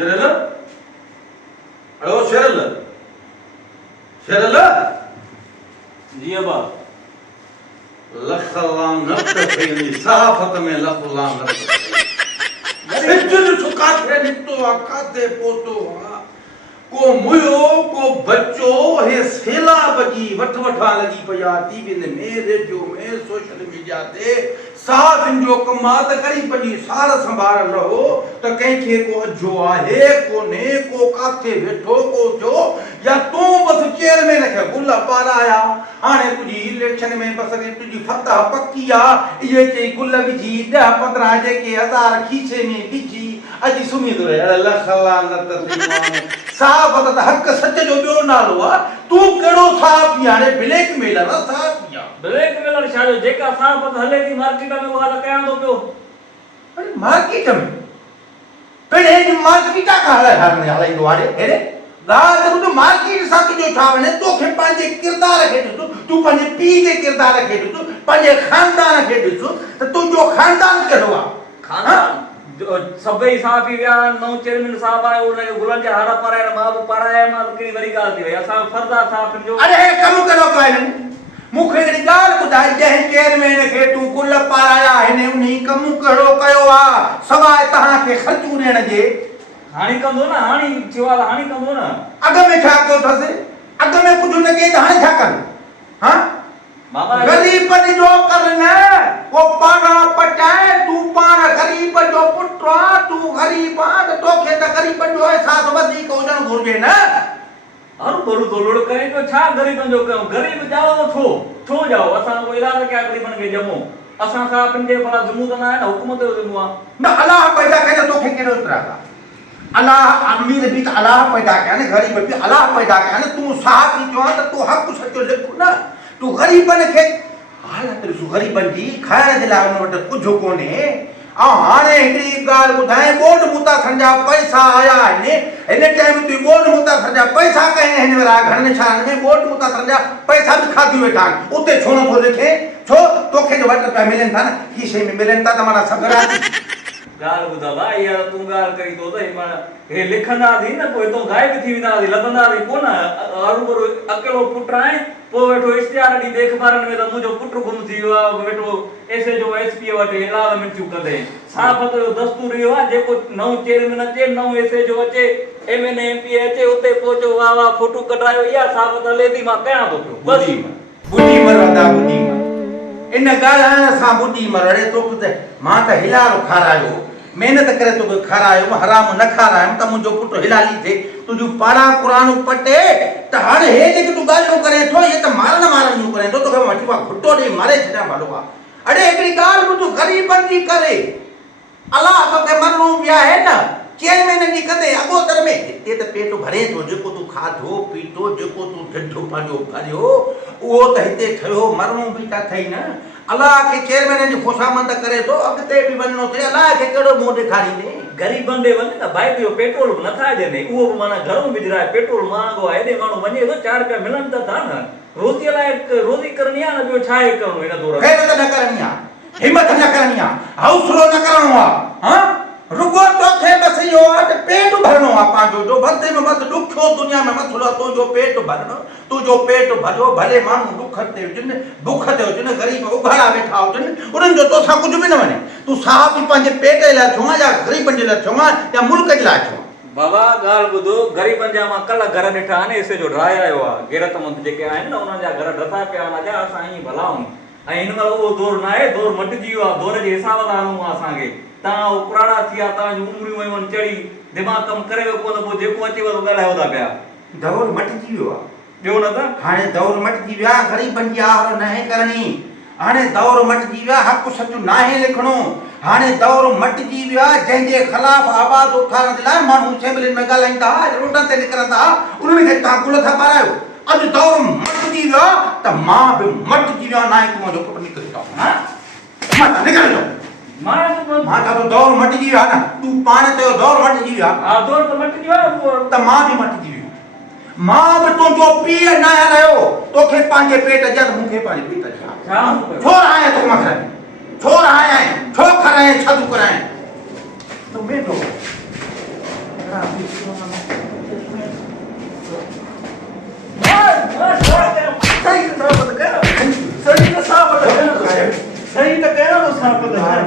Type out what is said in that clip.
शेरल अड़ो Cheryl Cheryl जी अबा लख लानत फेनी सहाफत में लख लानत सिजन सुकाते नितो आकाते पोतो को मुयो को बच्चो हे सेला बजी वठ वठा लगी पया टीवी में रेडियो में सोशल मीडिया ते साथ जो कमात करी पजी सार संभाल रहो तो कहीं के को जो आहे कोने को काथे बैठो को जो या तू बस चेयर में रखे गुल्ला पाराया आने तुझी इलेक्शन में बस तुझी फतह पक्किया ये चई गुल्ला विजी 10-15 जे के हजार खीसे में बिजी अजी सुमी तो अल्लाह खलानत थी साहब त हक सच जो बियो नालो आ तू केड़ो साहब याने ब्लैक मेलर साहब या ब्लैक मेलर छाजो जेका साहब हले थी मार्केट में उहा त कयां तो पियो अरे मार्केट में पेड़े जी मार्केट का हले हले दुआरे हेरे गाल तो मार्केट सा जो छावने तो खे पांजे किरदार खे तू पांजे पी के किरदार खे तू पांजे खानदान खे तो तू जो खानदान केड़ो आ खानदान सभई साहब ही विया नौ चेयरमैन साहब आए उनके गुलन जा हारा पराए मां पराए मां कई वरी गाल थी असा फरदा साहब जो अरे कम करो काइन मुखे कड़ी गाल बुधाई जे चेयरमैन के तू गुल पाराया है उन्ही कम करो कयो आ सवाए तहां के खर्चू देण जे हाणी कंदो ना हाणी चिवाल हाणी कंदो ना अग में छा को थसे अग में कुछ न के हाणे छा कर हां बाबा गरीब जो करना वो पाना पचाए तू पाना गरीब जो पुत्रा तू गरीब आ तो खे त गरीब जो एहसास वधी को जन घुरजे ना हर बरु दोलड़ करे तो छा गरीबन जो कयो गरीब जाओ छो जाओ असा को इलाज क्या गरीबन के जमो असा का पंजे भला जुमू त ना है ना हुकूमत जो जुमू ना अल्लाह पैदा करे तो खे केरो तरह का अल्लाह अमीर भी तो अल्लाह पैदा करे ने गरीब भी अल्लाह पैदा करे ने तू साथ जो त तू हक सचो लिख ना तू गरीबन के हालत सु गरीबन जी खाइण जे लाइ उन वटि कुझु कोन्हे ऐं हाणे हिकिड़ी ॻाल्हि ॿुधाए बोर्ड मुता खंजा पैसा आया आहिनि हिन टाइम तूं बोर्ड मुता खंजा पैसा कहीं हिन वारा घणनि शहरनि में बोर्ड मुता खंजा पैसा बि खाधी वेठा आहिनि उते छो नथो लिखे छो तोखे जो 2 रुपया मिलनि था न खीसे में मिलनि था त माना सगरा गाल बुधा भाई यार तू गाल करी तो हे लिखंदा थी न कोई तो गायब थी विना थी लबंदा थी कोन हर अकेलो पुट आए पो वेठो इश्तिहार दी देखबारन में त मुजो पुट गुम थी वियो वेठो ऐसे जो एसपी वटे इलाज में चू कदे साहब तो दस्तूर यो आ जेको नौ चेयरमैन अचे नौ ऐसे जो अचे एमएनए एमपी अचे उते पहुचो वाह वाह फोटो कढायो या साहब त लेदी मां कया तो पियो बस बुढ़ी मरदा बुढ़ी मर इन गाल सा बुढ़ी मरड़े तो कुते मां त हिलारो खारायो मेहनत करे तो खारायो हराम न खारायो त मुजो पुट हिलाली थे तुजो पारा कुरान पटे त हाणे हे जे तू गाल करे थो ये त मारन नु करे तो के मठी वा घुटो दे मारे छडा भालोवा अरे एकड़ी गाल बुधो गरीबन जी करे अल्लाह तो के मरनु बिया है ना चेयरमैन जी कदे अगोदर में हिते त पेट भरे तो जेको तू खाधो पीतो जेको तू ढिढो पाजो भरियो वो त हिते थयो मरनु भी ता थई ना अल्लाह के चेयरमैन जी खुशामंद करे तो अगते भी बननो थे अल्लाह के केड़ो मुंह दिखाड़ी ने गरीबन दे वने ना बाइक जो पेट्रोल न था देने वो माना घरों बिजरा पेट्रोल मांगो है दे मानो वने तो 4 रुपया मिलन था ना रोटी लायक रोटी करनी है ना जो छाए करो इन दौरान खैर न करनी है हिम्मत न करनी है हौसलो न करनो हां रुगो तो थे बस यो पेट भरनो आ पाजो जो बदे में बद दुखो दुनिया में मथलो तो जो पेट भरनो तू जो पेट भरो भले मानू दुख ते जिन भूख ते जिन गरीब उघाड़ा बैठा हो जिन उन जो तो सा कुछ भी न वने तू साहब ही पंजे पेट ला छुआ या गरीबन जे ला छुआ या मुल्क जे ला छुआ बाबा गाल बुधो गरीबन जा मां कल घर ॾिठा ने ऐसे जो ड्राई आयो आ गैरतमंद जेके आहिनि न उन्हनि जा घर ढसा पिया न जा असां ही भलाऊं ऐं हिन महिल उहो दौर न आहे दौर मटिजी वियो आहे दौर जे हिसाब सां हलूं असांखे तव्हां पुराणा थिया तव्हां जूं उमिरियूं वयूं चढ़ी दिमाग़ कमु करे वियो कोन पोइ जेको अचे थो ॻाल्हायो था पिया दौर मटिजी वियो आहे ॿियो न त हाणे दौर मटिजी विया गरीबन जी आहर नाहे करणी हाणे दौर मटिजी विया हक़ सच नाहे लिखणो हाणे दौर मटिजी विया जंहिंजे ख़िलाफ़ आवाज़ उथारण जे लाइ माण्हू असेंबलियुनि में ॻाल्हाईंदा हुआ रोडनि ते निकिरंदा उन्हनि खे तव्हां गुल था पारायो अॼु दौर मटिजी वियो त मां बि मटिजी वियो नाहे तूं मुंहिंजो पुटु निकिरी थो मां निकिरी थो मां तो दौर मटिजी वियो न तूं पाण चयो दौर मटिजी वियो हा दौर त मटिजी वियो त मां बि मटिजी वियो मां बि तुंहिंजो पीउ न रहियो तोखे पंहिंजे पेट जा त मूंखे पंहिंजे पेट जा छो आया तो मखर छो आया छो खराए छदू कराए तो मैं तो सही तो कह रहा हूँ सांप यार,